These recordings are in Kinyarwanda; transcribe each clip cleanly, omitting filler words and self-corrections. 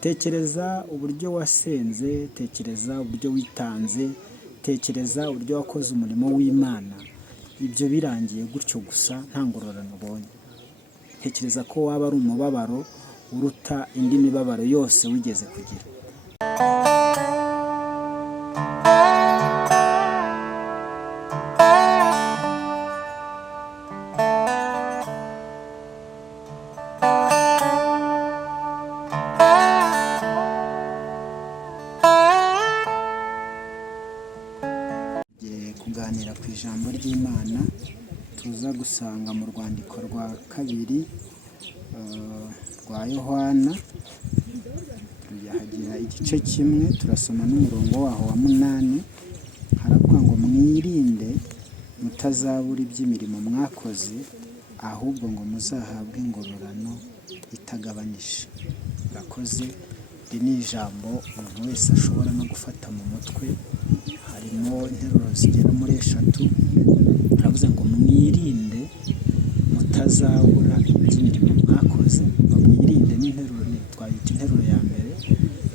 tekereza uburyo wasenze, tekereza uburyo witanze, tekereza uburyo wakoze umurimo w'Imana, ibyo birangiye gutyo gusa nta ngororano ubonye. Tekereza ko waba ari umubabaro uruta indi mibabaro yose wigeze kugira. Kuganira ku ijambo ry'Imana tuza gusanga mu rwandiko rwa kabiri rwa Yohana, tuyahagira igice kimwe, turasoma n'umurongo waho wa 8. Haravuga ngo mwirinde mutazabura iby'imirimo mwakoze, ahubwo ngo muzahabwe ingororano itagabanije. Murakoze. Iri ni ijambo umuntu wese ashobora no gufata mu mutwe. Harimo interuro zigera muri 3. Haravuze ngo mwirinde mutazabura iby'imirimo mwakoze. Mwirinde n'interuro twayita interuro ya mbere,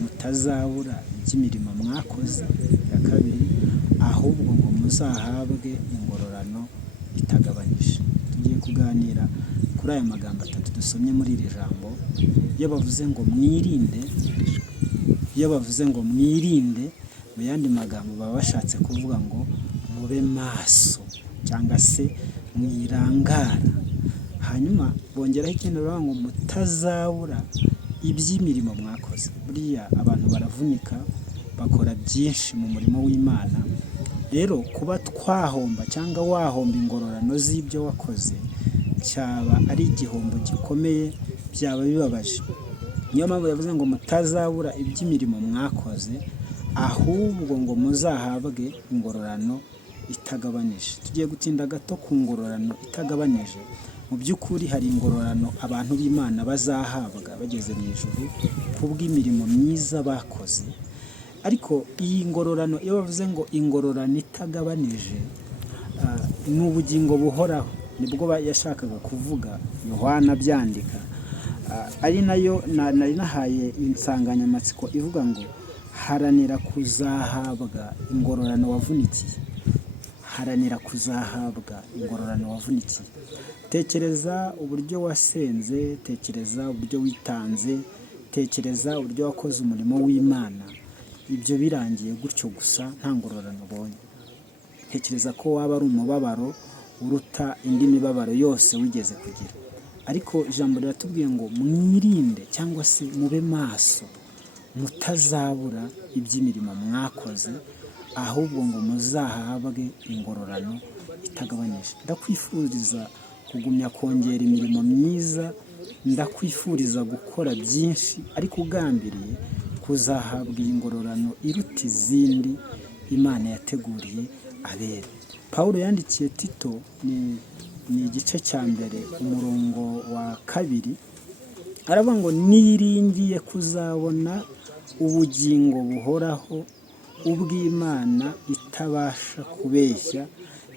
mutazabura iby'imirimo mwakoze. Ya kabiri, ahubwo ngo muzahabwe ingororano itagabanije. Tugiye kuganira kuri aya magambo 3 dusomye muri iri jambo. Iyo bavuze ngo mwirinde, mu yandi magambo baba bashatse kuvuga ngo mube maso cyangwa se mwirangara. Hanyuma bongeraho ikintu bavuga ngo mutazabura iby'imirimo mwakoze. Buriya abantu baravunika, bakora byinshi mu murimo w'Imana. Rero kuba twahomba cyangwa wahomba ingororano z'ibyo wakoze cyaba ari igihombo gikomeye, byaba bibabaje. Niyo mpamvu yavuze ngo mutazabura iby'imirimo mwakoze, ahubwo ngo muzahabwe ingororano itagabanije. Tugiye gutinda gato ku ngororano itagabanije. Mu by'ukuri hari ingororano abantu b'Imana bazahabwa bageze mu ijuru kubw'imirimo myiza bakoze. Ariko iyi ngororano, iyo bavuze ngo ingororano itagabanije, ni ubugingo buhoraho. Nibwo yashakaga kuvuga Yohana byandika. Ari nayo nari nahaye insanganyamatsiko ivuga ngo haranira kuzahabwa ingororano wavunikiye. Haranira kuzahabwa ingororano wavunikiye. Tekereza uburyo wasenze, tekereza uburyo witanze, tekereza uburyo wakoze umurimo w'Imana, ibyo birangiye gutyo gusa nta ngororano ubonye. Tekereza ko waba ari umubabaro uruta indi mibabaro yose wigeze kugira. Ariko ijambo riratubwiye ngo mwirinde cyangwa se mube maso mutazabura iby'imirimo mwakoze, ahubwo ngo muzahabwe ingororano itagabanije. Ndakwifuriza kugumya kongera imirimo myiza, ndakwifuriza gukora byinshi, ariko ugambiriye kuzahabwa ingororano iruta izindi Imana yateguriye abera. Pawulo yandikiye Tito, ni igice cya mbere umurongo wa 2, aravuga ngo niringiye kuzabona ubugingo buhoraho ubw'Imana itabasha kubeshya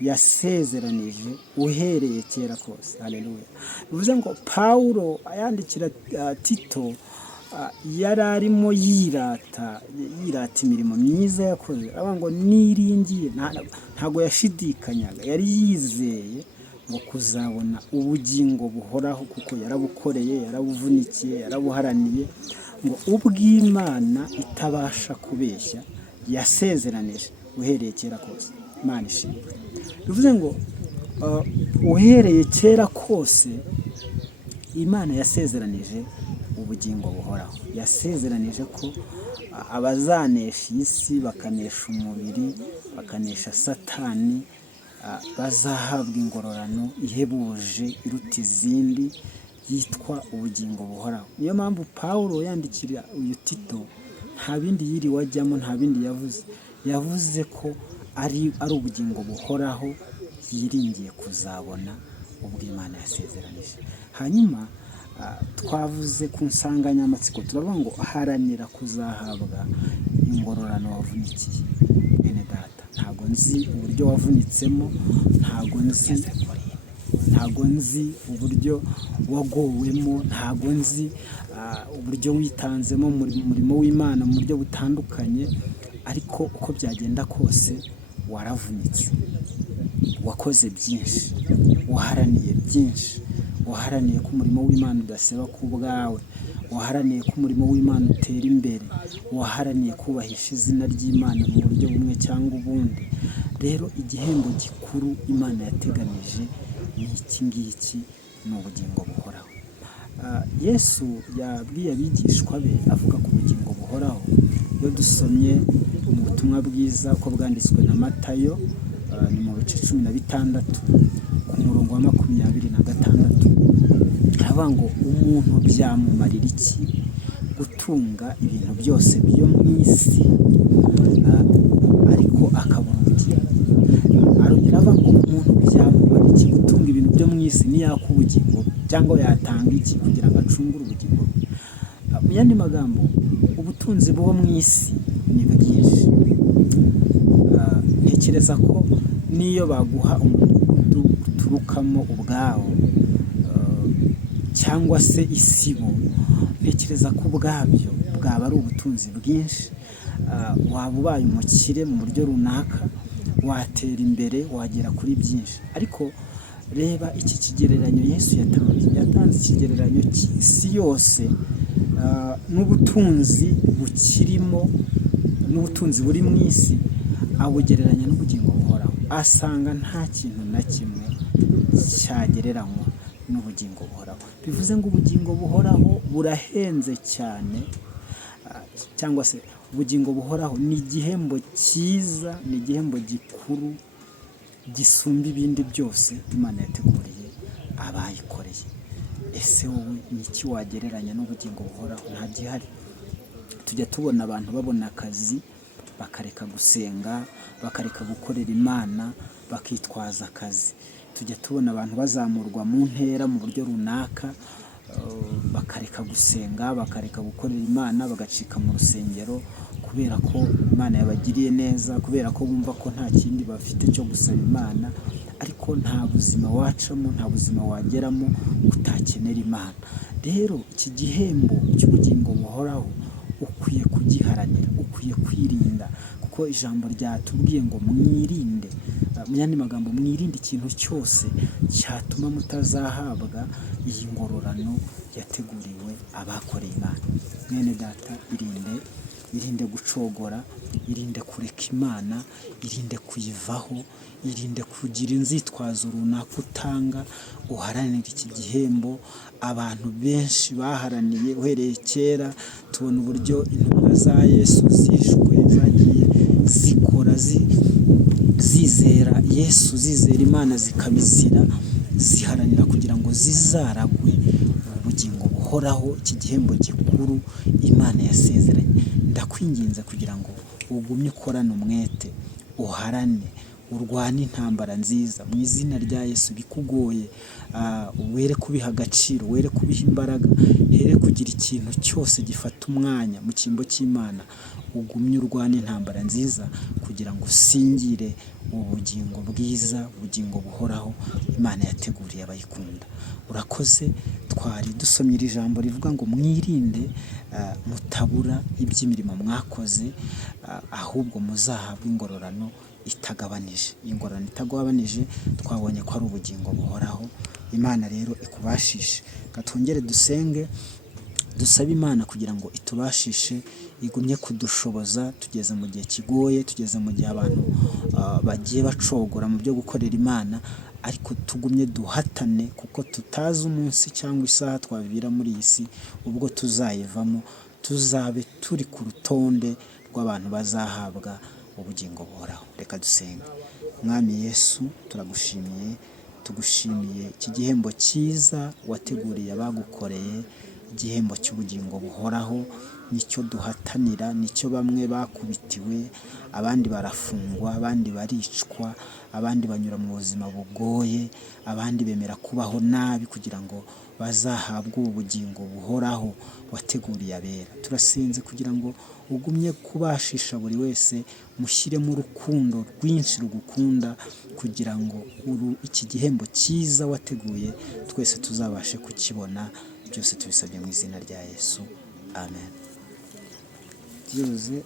yasezeranije uhereye kera kose. Haleluya. Bivuze ngo Pawulo ayandikira Tito yari arimo yirata imirimo myiza yakoze. Aravuga ngo niringiye, ntago yashidikanyaga, yari yizeye ngo kuzabona ubugingo buhoraho, kuko yarabukoreye, yarabuvunikiye, yarabuharaniye, ngo ubw'Imana itabasha kubeshya yasezeranije uhereye kera kose. Imana ishimwe. Bivuze ngo uhereye kera kose Imana yasezeranije ubugingo buhoraho. Yasezeranije ko abazanesha isi, bakanesha umubiri, bakanesha Satani, bazahabwa ingororano ihebuje iruta izindi yitwa ubugingo buhoraho. Niyo mpamvu Pawulo yandikira uyu Tito nta bindi yiriwe ajyamo, nta bindi yavuze ko ari ubugingo buhoraho yiringiye kuzabona ubw'Imana yasezeranije. Hanyuma twavuze ku nsanganyamatsiko, turavuga ngo haranira kuzahabwa ingororano wavunikiye. Bene data, ntago nzi uburyo wavunitsemo, ntago nzi ntago nzi uburyo wagowemo, ntago nzi uburyo witanzemo mu murimo w'Imana mu buryo butandukanye, ariko uko byagenda kose waravunitse, wakoze byinshi, waharaniye byinshi, waharaniye ko umurimo w'Imana udaseba ku bwawe, waharaniye ko umurimo w'Imana utera imbere, waharaniye kubahisha izina ry'Imana mu buryo bumwe cyangwa ubundi. Rero igihembo gikuru Imana yateganije ni iki ngiki, ni ubugingo buhoraho. Yesu yabwiye abigishwa be avuga ku bugingo buhoraho. Iyo dusomye mu butumwa bwiza uko bwanditswe na Matayo, ni mu bice 16 ku murongo wa 26, haravuga ngo umuntu byamumarira iki gutunga ibintu byose byo mu isi ariko akabura ubugingo. Arongera avuga ngo umuntu byamumarira iki gutunga ibintu byo mu isi niyaka ubugingo, cyangwa yatanga iki kugira ngo acungure ubugingo bwe. Mu yandi magambo, ubutunzi bwo mu isi ni bwinshi. Ntekereza ko niyo baguha umudugudu uturukamo ubwawo cyangwa se isibo, ntekereza ko ubwabyo bwaba ari ubutunzi bwinshi. Waba ubaye umukire mu buryo runaka, watera imbere, wagera kuri byinshi. Ariko reba iki kigereranyo Yesu yatanze ikigereranyo cy'isi yose n'ubutunzi bukirimo, n'ubutunzi buri mu isi, abugereranya n'ubugingo buhoraho. Asanga nta kintu na kimwe cyagereranywa n'ubugingo buhoraho. Bivuze ngo ubugingo buhoraho burahenze cyane, cyangwa se ubugingo buhoraho ni igihembo cyiza, ni igihembo gikuru gisumba ibindi byose Imana yateguriye abayikoreye. Ese wowe ni iki wagereranya n'ubugingo buhoraho? Nta gihari. Tujya tubona abantu babona akazi bakareka gusenga, bakareka gukorera Imana, bakitwaza akazi. Tujya tubona abantu bazamurwa mu ntera mu buryo runaka, bakareka gusenga, bakareka gukorera Imana, bagacika mu rusengero kubera ko Imana yabagiriye neza, kubera ko bumva ko nta kindi bafite cyo gusaba Imana. Ariko nta buzima wacamo, nta buzima wageramo utakenera Imana. Rero iki gihembo cy'ubugingo buhoraho ukwiye kugiharanira, ukwiye kwirinda, kuko ijambo ryatubwiye ngo mwirinde. Mu yandi magambo, mwirinde ikintu cyose cyatuma mutazahabwa iyi ngororano yateguriwe abakoreye Imana. Mwene data, irinde gucogora, irinde kureka Imana, irinde kuyivaho, irinde kugira inzitwazo runaka utanga, uharanire iki gihembo. Abantu benshi baharaniye uhereye kera, tubona uburyo intumwa za Yesu zishwe, zagiye zikora zizera Yesu, zizera Imana zikabizira, ziharanira kugira ngo zizaragwe ubugingo buhoraho, iki gihembo gikuru Imana yasezeranye. Ndakwinginze kugira ngo ugumye ukorane umwete, uharane, urwane intambara nziza mu izina rya Yesu. Bikugoye were kubiha agaciro, were kubiha imbaraga, here kugira ikintu cyose gifata umwanya mu cyimbo cy'Imana. Ugumye urwane intambara nziza kugira ngo usingire ubugingo bwiza, ubugingo buhoraho Imana yateguriye abayikunda. Urakoze. Twari dusomye iri jambo rivuga ngo mwirinde mutabura iby'imirimo mwakoze, ahubwo muzahabwa ingororano itagabanije. Ingororano itagabanije twabonye ko ari ubugingo buhoraho. Imana rero ikubashishe. Katwongere dusenge, dusabe Imana kugira ngo itubashishe, igumye kudushoboza. Tugeze mu gihe kigoye, tugeze mu gihe abantu bagiye bacogora mu byo gukorera Imana, ariko tugumye duhatane, kuko tutazi umunsi cyangwa isaha twabira muri iyi si ubwo tuzayivamo, tuzabe turi ku rutonde rw'abantu bazahabwa ubugingo buhoraho. Reka dusenge. Mwami Yesu, turagushimiye, tugushimiye iki gihembo cyiza wateguriye abagukoreye, igihembo cy'ubugingo buhoraho. Nicyo duhatanira, nicyo bamwe bakubitiwe, abandi barafungwa, abandi baricwa, abandi banyura mu buzima bugoye, abandi bemera kubaho nabi kugira ngo bazahabwa ubugingo buhoraho wateguriye abera. Turasenze kugira ngo ugumye kubashisha buri wese, mushyiremo urukundo rwinshi rugukunda, kugira ngo iki gihembo cyiza wateguye twese tuzabashe kukibona. Byose tubisabye mu izina rya Yesu, amen. Byibuze